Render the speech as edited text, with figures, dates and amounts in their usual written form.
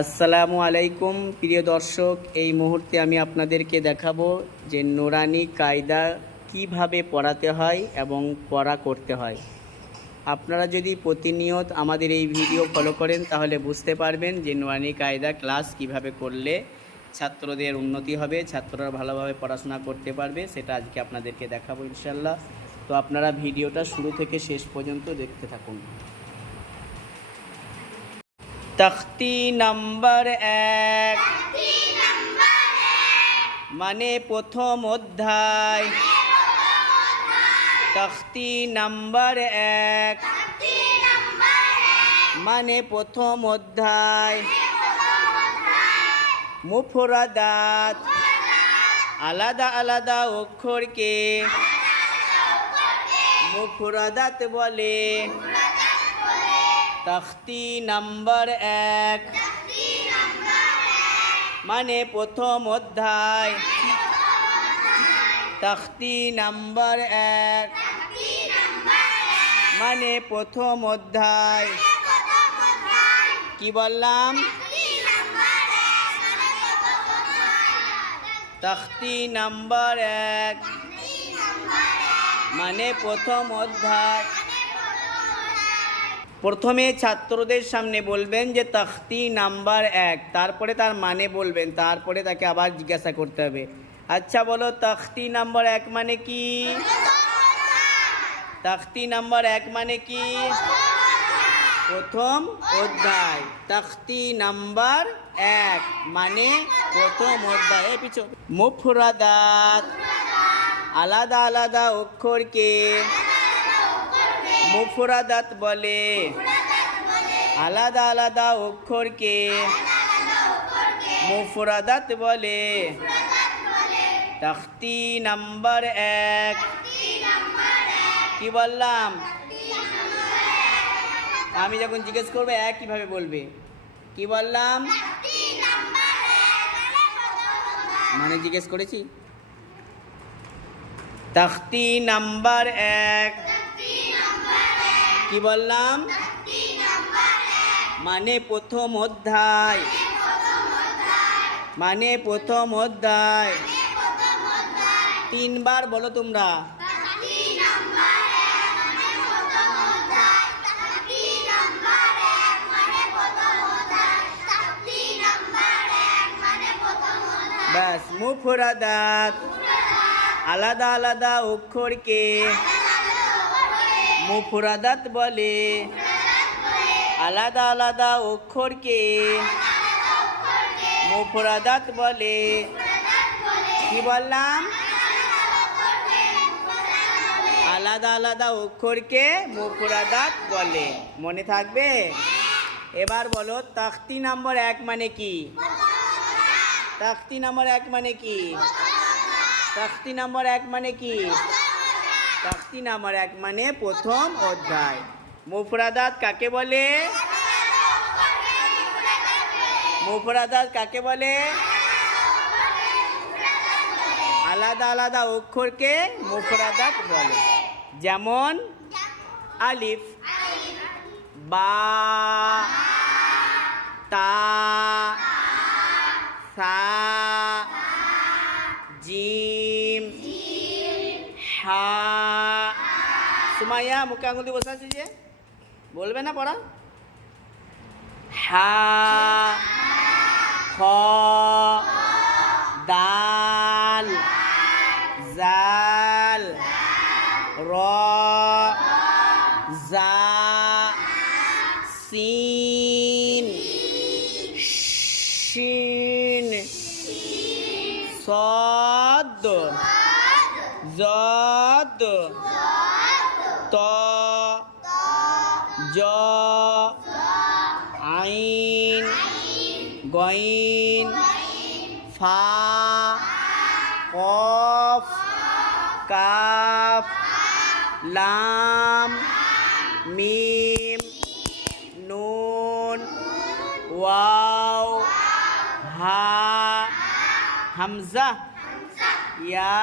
আসসালামু আলাইকুম প্রিয় দর্শক, এই মুহূর্তে আমি আপনাদেরকে দেখাবো যে নুরানি কায়দা কিভাবে পড়াতে হয় এবং পড়া করতে হয়। আপনারা যদি প্রতিনিয়ত আমাদের এই ভিডিও ফলো করেন তাহলে বুঝতে পারবেন যে নুরানি কায়দা ক্লাস কিভাবে করলে ছাত্রদের উন্নতি হবে, ছাত্ররা ভালোভাবে পড়াশোনা করতে পারবে, সেটা আজকে আপনাদেরকে দেখাবো ইনশাল্লাহ। তো আপনারা ভিডিওটা শুরু থেকে শেষ পর্যন্ত দেখতে থাকুন। তখতি নাম্বার 1 মানে প্রথম অধ্যায়। তখতি নাম্বার 1 মানে প্রথম অধ্যায়। মুফরাদাত আলাদা আলাদা অক্ষরকে মুফরাদাত বলে। তখতি নাম্বার 1 মানে প্রথম অধ্যায়। তখতি নাম্বার 1 মানে প্রথম অধ্যায়। কি বললাম? তখতি নাম্বার 1 মানে প্রথম অধ্যায়। প্রথমে ছাত্রদের সামনে বলবেন যে তখতি নাম্বার 1, তারপরে তার মানে বলবেন, তারপরে তাকে আবার জিজ্ঞাসা করতে হবে, আচ্ছা বলো তখতি নাম্বার 1 মানে কি? তখতি নাম্বার 1 মানে কি? প্রথম অধ্যায়। তখতি নাম্বার 1 মানে প্রথম অধ্যায়। পিছু মুফরাদাত আলাদা আলাদা অক্ষরকে মুফরাদাত বলে। আলাদা আলাদা অক্ষরকে মুফরাদাত বলে। তখতি নাম্বার 1 কি বললাম? আমি যখন জিজ্ঞেস করবো 1 কিভাবে বলবে? কি বললাম? মানে জিজ্ঞেস করেছি। তখতি নাম্বার 1 কি বললাম? মানে প্রথম অধ্যায়। মানে প্রথম অধ্যায়। 3 বার বলো তোমরা। ব্যাস। মুফরাদাত আলাদা আলাদা অক্ষরকে মুফরাদাত বলে। আলাদা আলাদা অক্ষরকে মুফরাদাত বলে। কি বললাম? আলাদা আলাদা অক্ষরকে মুফরাদাত বলে। মনে থাকবে? এবার বলো তখতি নাম্বার 1 মানে কি? তখতি নাম্বার 1 মানে কি? তখতি নাম্বার 1 মানে কি? তখতি নাম্বার 1 মানে প্রথম অধ্যায়। মুফরাদাত কাকে বলে? মুফরাদাত কাকে বলে? আলাদা আলাদা অক্ষরকে মুফরাদাত বলে। যেমন আলিফ, বা, তা, সা, জিম, হা। সুমাইয়া মুখে আঙুল দিয়ে বসে আছে যে, বলবে না পড়া? হা, খ, দাল, জাল, র, জা, সিন, শিন, صاد ضاد ط জ আইন গইন ফা কফ কাফ লাম মিম নুন ওয়াও হা হামজা ইয়া